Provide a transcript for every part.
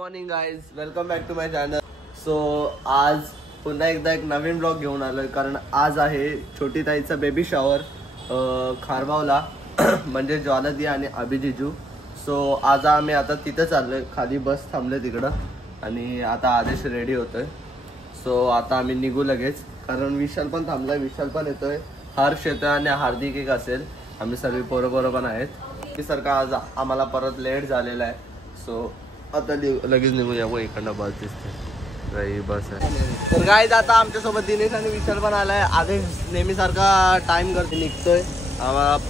Morning guys, welcome back to my channel. So आज पुन्हा एकदा एक नवीन ब्लॉग घेऊन आलोय, कारण आज आहे छोटी ताईचा बेबी शॉवर खारबावला म्हणजे ज्वालादी आणि अभिजिजू. सो आज आम्ही आता तिथं चाललोय, खाली बस थांबले तिकडं आणि आता आदेश रेडी होतोय. सो आता आम्ही निघू लगेच, कारण विशाल पण थांबलाय, विशाल पण येतोय, हर्ष येतोय आणि हार्दिक एक असेल. आम्ही सर्व पोरं पण आहेत. की सारखा आज आम्हाला परत लेट झालेला आहे. सो आता लगेच निघूया. व इकडनं बस दिसते, बस आहे. तर गाईज आता आमच्यासोबत दिनेश आणि विशाल पण आलाय. आदेश नेहमीसारखा टाइम करते निघतोय.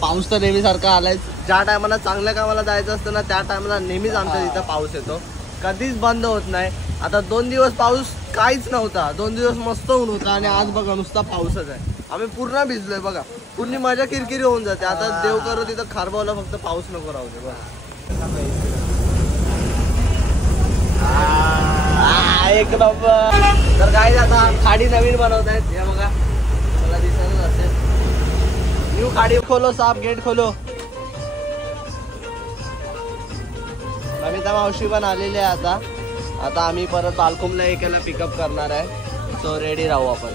पाऊस तर नेहमीसारखा आलाय. ज्या टायमाला चांगल्या कामाला जायचं असतं ना, त्या टायमाला नेहमीच आमच्या तिथं पाऊस येतो, कधीच बंद होत नाही. आता 2 दिवस पाऊस काहीच नव्हता, 2 दिवस मस्त ऊन होता आणि आज बघा नुसता पाऊसच आहे. आम्ही पूर्ण भिजलोय बघा, पूर्ण मजा किरकिरी होऊन जाते. आता देव करो तिथं खारबावला फक्त पाऊस नको राहू दे बघा. एक नंबर. तर काय आता खाडी नवीन बनवत आहेत, हे बघा मला दिसतच असेल. न्यू खाडी खोलो, साफ गेट खोलो. नमिता मावशी पण आलेली आहे. आता आम्ही परत बालकुमला एकाला पिकअप करणार आहे. सो रेडी राहू आपण.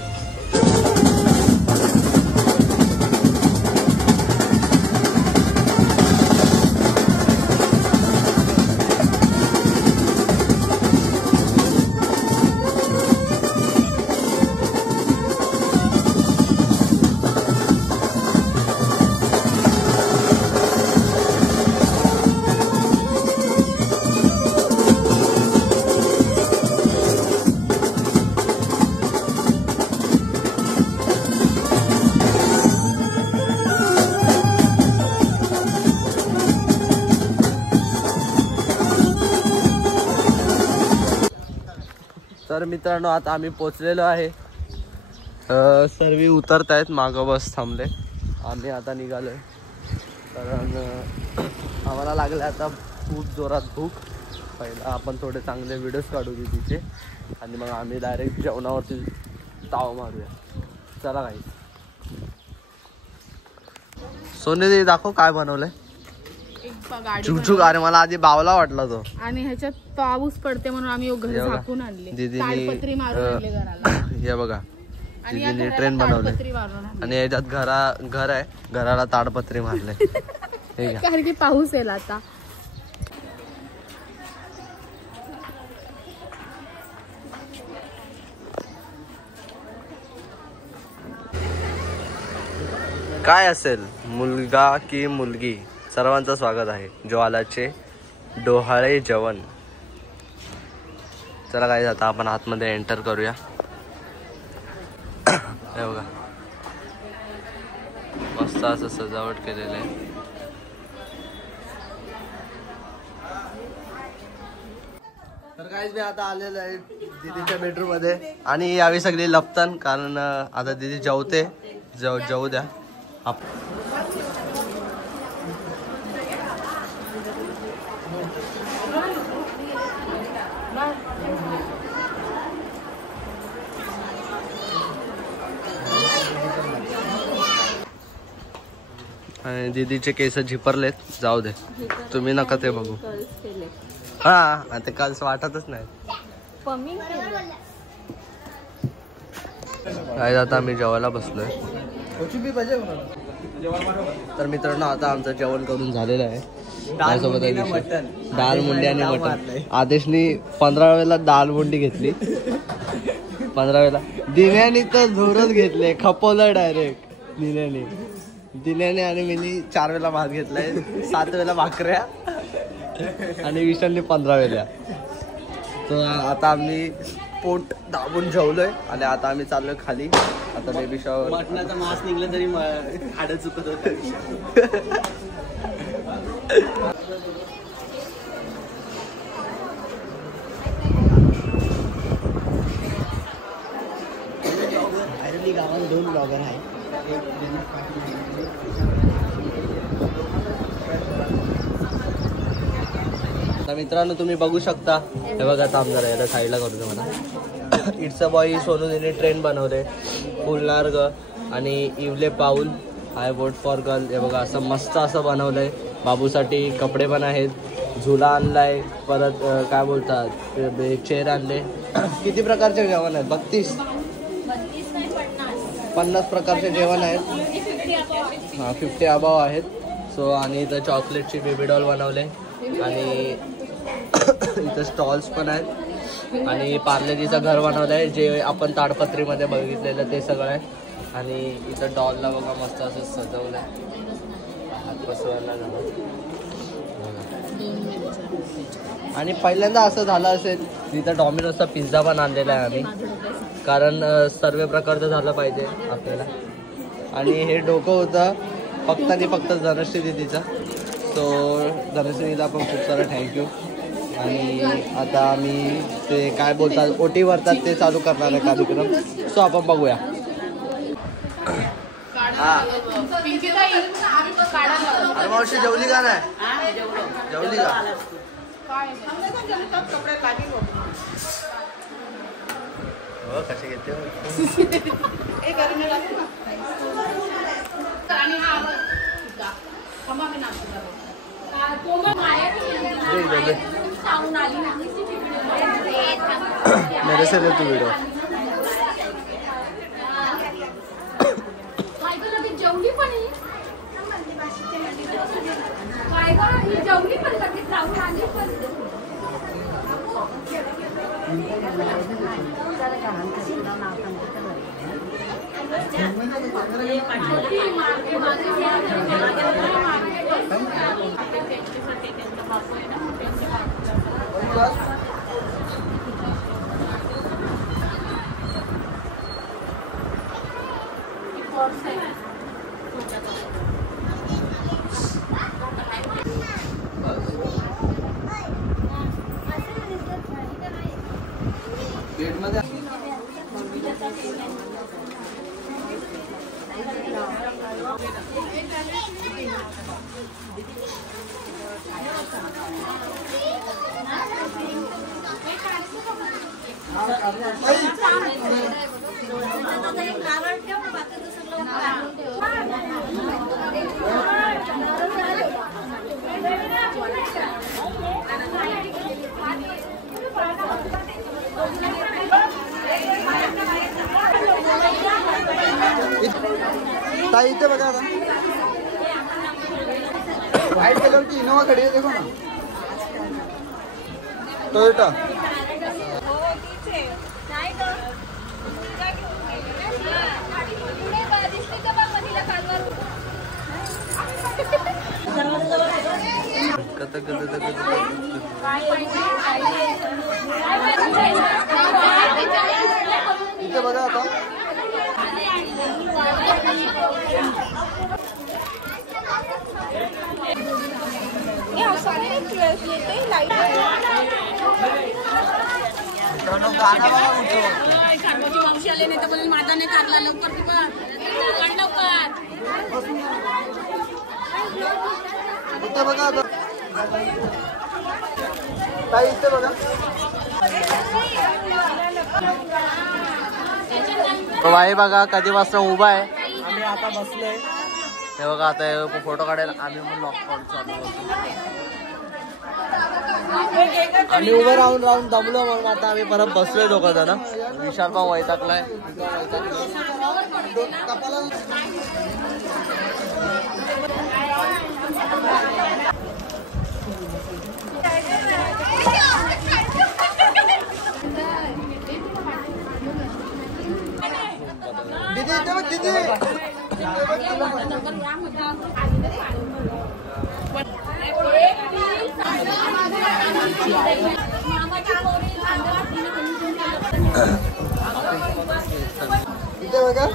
तर मित्रांनो आता आम्ही पोचलेलो आहे. सर्व उतरत आहेत, मागं बस थांबले. आम्ही आता निघालोय, कारण आम्हाला लागले आता खूप जोरात भूक. पहिला आपण थोडे चांगले व्हिडिओज काढू तिथे आणि मग आम्ही डायरेक्ट जेवणावरती ताव मारूया. चला काही. सोने दाखव काय बनवलंय. झुकझुक. अरे मला आधी बावला वाटला तो, आणि ह्याच्यात पाऊस पडते म्हणून आम्ही घर झाकून आणले, ताडपत्री मारून आणले घराला. हे बघा दीदीने ट्रेन बनवले आणि याच्यात घर आहे, घराला ताडपत्री मारले. कारण की पाऊस येईल आता. काय असेल, मुलगा की मुलगी, सर्वांचं स्वागत आहे ज्वालाचे डोहाळे जेवण. चला काय आता आपण आतमध्ये एंटर करूया. हे बघा मस्त असं सजावट केलेलं आहे. तर काहीच मी आता आलेलं आहे दीदीच्या बेडरूम मध्ये आणि यावी सगळी लपतन, कारण आता दीदी जेवते. जेवू द्या. आणि दीदीचे केस झिपरलेत, जाऊ दे तुम्ही नका ते बघू. हा ते काल वाटतच नाही. काय आता आम्ही जेवायला बसलोय. तर मित्रांनो आता आमचं जेवण करून झालेलं आहे. डाळ मुंडी आणि मटन. आदेशनी 15 वेळेला डाळ मुंडी घेतली, 15 वेळेला. दिन्याने तर झोरच घेतले, खपवलं डायरेक्ट दिन्याने आणि मी 4 वेळेला भात घेतलाय, 7 वेळेला भाकऱ्या आणि विशालने 15 वेळेला. तर आता आम्ही पोट दाबून जेवलोय आणि आता आम्ही चाललोय खाली. आता बेबी शॉवर. मटणाचं मांस निघलं तरी हाडं चुकत होतं. गावाला 2 ब्लॉगर आहे. तर मित्रांनो तुम्ही बघू शकता, हे बघा थांब जरा याला साईडला करू दे मला. इट्स अ बॉय सोनूने ट्रेन बनवले, फुलनार्ग आणि इवले पाऊल आय वोट फॉर गर्ल. हे बघा असं मस्त असं बनवलंय. बाबूसाठी कपडे पण आहेत झुला आणलाय, परत काय बोलतात चेअर आणले. किती प्रकारचे जेवण आहेत? 50 प्रकारचे जेवण आहेत. हां 50 अबाव आहेत. सो आणि इथं चॉकलेटची बेबी डॉल बनवले आणि इथं स्टॉल्स पण आहेत आणि पार्लेजीचं घर बनवलं आहे जे आपण ताडपत्रीमध्ये बघितलेलं ते सगळं आहे. आणि इथं डॉलला बघा मस्त असं सजवलं आहे, हात बसवायला झालं. आणि पहिल्यांदा असं झालं असेल तिथं डॉमिनोजचा पिझ्झा पण आणलेला आहे आम्ही, कारण सर्व प्रकारचं झालं पाहिजे आपल्याला. आणि हे डोकं होतं फक्त आणि फक्त धनश्री दिदीचं. सो धनश्री दिदीला पण खूप सारं थँक्यू. आणि आता आम्ही ते काय बोलतात ओटी भरतात ते चालू करणार आहे कार्यक्रम. सो आपण बघूया. अरे मावशी जेवली का नाही? जेवली का? हो कसे घेते मेरे से ले तू वीडियो. जेवली पण जेवली पण जाऊन आली पण ताई इथे बघा आता व्हाईट कलर की इनोवा खड़ी है, देखो ना टोयोटा. इथे बघा आता माझा नाही काढला लवकर इथे बघा आता ताई इथे बघा. भाई बघा कधी वाजता उभा आहे, आम्ही आता बसलोय. हे बघा आता फोटो काढायला आम्ही पण लॉकडाऊन चालू होतो. आम्ही उभं राहून राहून दमलो म्हणून आता आम्ही परत बसलोय दोघं जण. विशाल पण वैतागलाय. दीदी इथे बघ दीदी. इथे बघा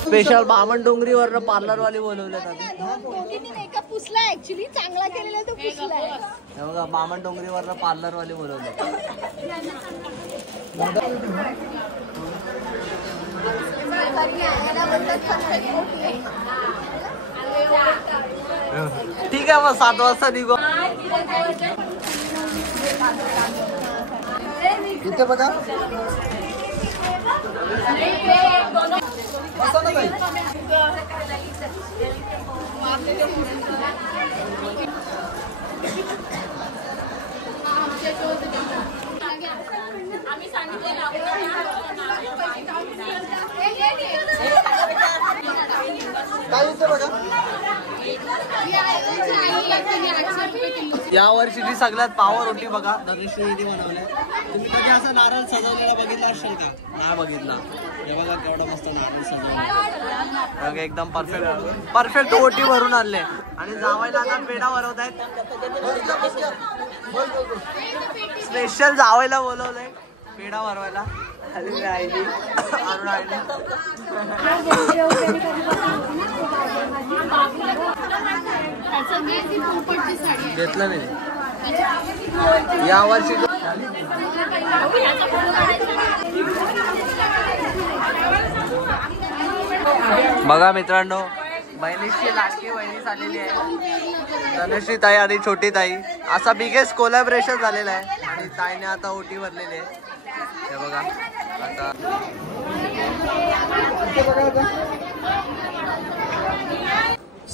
स्पेशल बामण डोंगरीवर पार्लरवाली बोलवल्यात आम्ही. मेकअप पुसला ऍक्च्युली चांगला केलेला तो पुसलाय. हे बघा बामण डोंगरीवर पार्लरवाली बोलवले. ठीक आहे मग 7 वाजता निघू. इथे बघा आम्ही सांगितलं या वर्षीची सगळ्यात पावर रोटी बघा धनुष्यवती बनवले. तुम्ही कधी असं नारळ सजवलेला बघितला असेल का? नाही बघितला. हे बघा केवढा मस्त नारळ सजवला बघा, एकदम परफेक्ट परफेक्ट ओटी भरून आणले. आणि जावायला आता पेढा भरवत आहेत. स्पेशल जावायला बोलवलंय पेढा भरवायला. अरुण आईली घेतलं नाही या वर्षी. बघा मित्रांनो, बहिणीची लाडकी बहिणी झालेली आहे. धनुश्री ताई आणि छोटी ताई असा बिगेस्ट कोलॅबरेशन झालेला आहे. आणि ताईने आता ओटी भरलेली आहे. हे बघा आता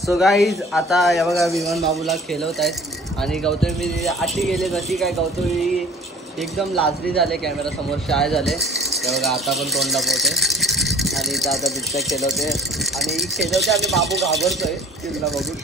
सो गाईज आता या बघा विमान बाबूला खेळवत आहेत. आणि गौतमी अशी गेले कशी काय गौतमी एकदम लाजरी झाले कॅमेरा समोर, शाय झाले. हे बघा आता पण तोंड लपवते आणि इथं आता बिच्चा खेळवते आणि खेळवते आणि बाबू घाबरतोय तिला बघून.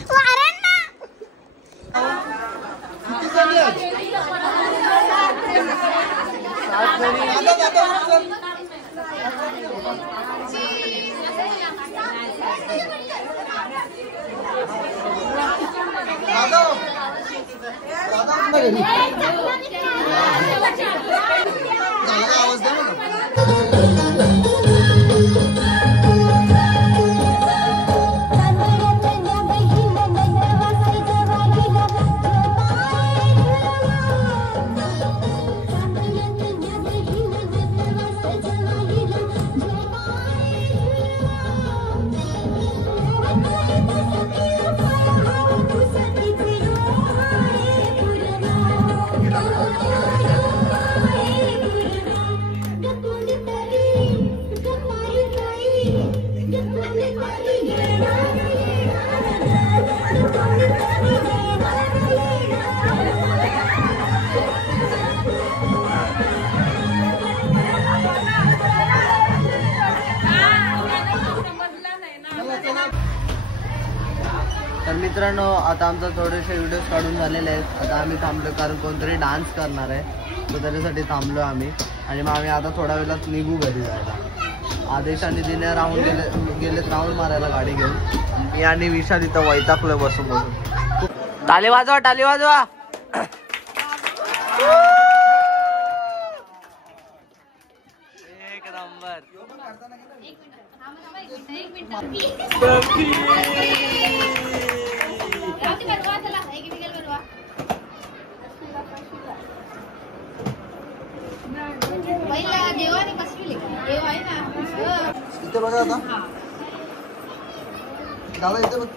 तर मित्रांनो आता आमचा थोडेसे व्हिडिओज काढून झालेले आहेत. आता आम्ही थांबलो कारण कोणतरी डान्स करणार आहे, तर त्याच्यासाठी थांबलो आम्ही. आणि मग आम्ही आता थोड्या वेळात निघू घरी जायला. आदेश आणि दिने राऊंड गेलेत राऊंड मारायला गाडी घेऊन. मी आणि विशाल इथं वैतागलोय बसून बसून. टाली वाजवा टाली वाजवा. एक नंबर. इथे बघा आता दादा इथे बघ.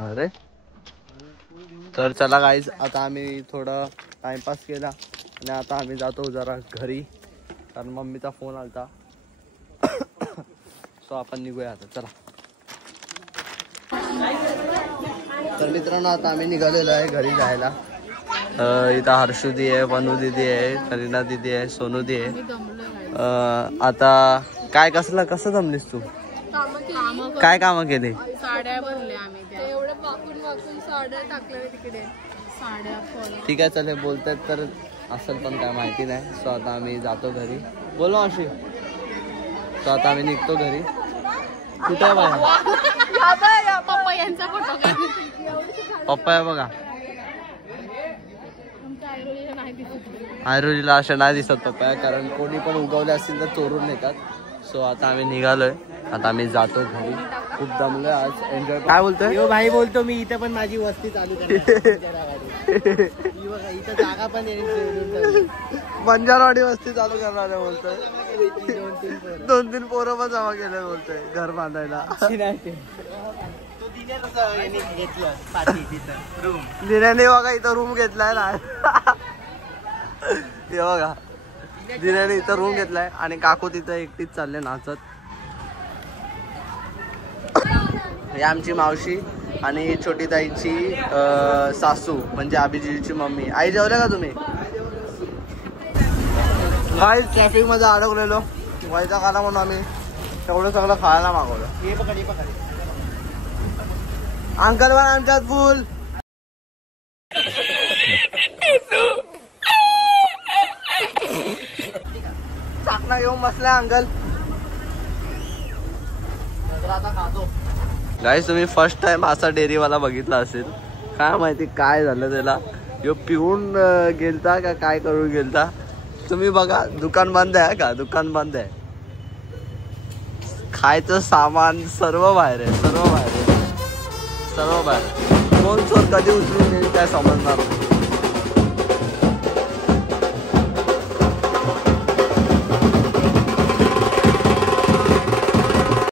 अरे तर चला गाईज, आता आम्ही थोडं टाइमपास केला आणि आता आम्ही जातो जरा घरी, कारण मम्मीचा फोन आलता. सो आपण निघूया आता, चला. तर मित्रांनो, आता आम्ही निघालेलो आहे घरी जायला. इथं हर्षू दी आहे, वनू दिदी आहे, करीना दिदी आहे, सोनू दी आहे. आता काय कसं जमलीस तू? काय कामं केली? साड्या भरल्या आम्ही, एवढं वाकून साड्या टाकल्या तिकडे. साड्या ठीक आहे, चल. बोलतात तर असेल पण काय माहिती नाही. सो आता आम्ही जातो घरी. बोल मावशी. सो आता आम्ही निघतो घरी. कुठे आहे बघा? पप्पा यांचा फोटो पप्पा आहे बघा. आयरोलीला अशा नाही दिसत पप्पा, कारण कोणी पण उगवले असतील तर चोरून नेतात. सो आता आम्ही निघालोय, आता आम्ही जातो घरी. खूप दमलोय आज. एन्जॉय. काय बोलतोय? भाई बोलतो मी, इथं पण माझी वस्ती चालू इथं जागा पण बंजारवाडी वस्ती चालू करणार आहे बोलतोय. 2-3 पोरं पण जमा केले बोलतोय घर बांधायला. दिन्याने बघा इथं रूम घेतलाय ना. हे बघा, दिन्याने इथं रूम घेतलाय आणि काकू तिथं एकटीच चालले नाचत. ही आमची मावशी आणि छोटी ताईची सासू, म्हणजे अभिजीतची मम्मी. आई जेवल्या का तुम्ही? काय ट्रॅफिक मध्ये अडकलेलो, व्हायचा खाला म्हणून आम्ही तेवढं सगळं खायला मागवलं. अंकल पण आमच्यात फुल. चाकणा घेऊन बसलाय अंकल. आता खातो. गाईस, तुम्ही फर्स्ट टाइम असा डेअरीवाला बघितला असेल. काय माहिती काय झालं त्याला. यो पिऊन गेलता का काय करून गेलता. तुम्ही बघा, दुकान बंद आहे का? दुकान बंद आहे. खायचं सामान सर्व बाहेर आहे, सर्व बाहेर आहे, सर्व बाहेर. कोण चोर कधी उचलून येईल काय समजणार नाही.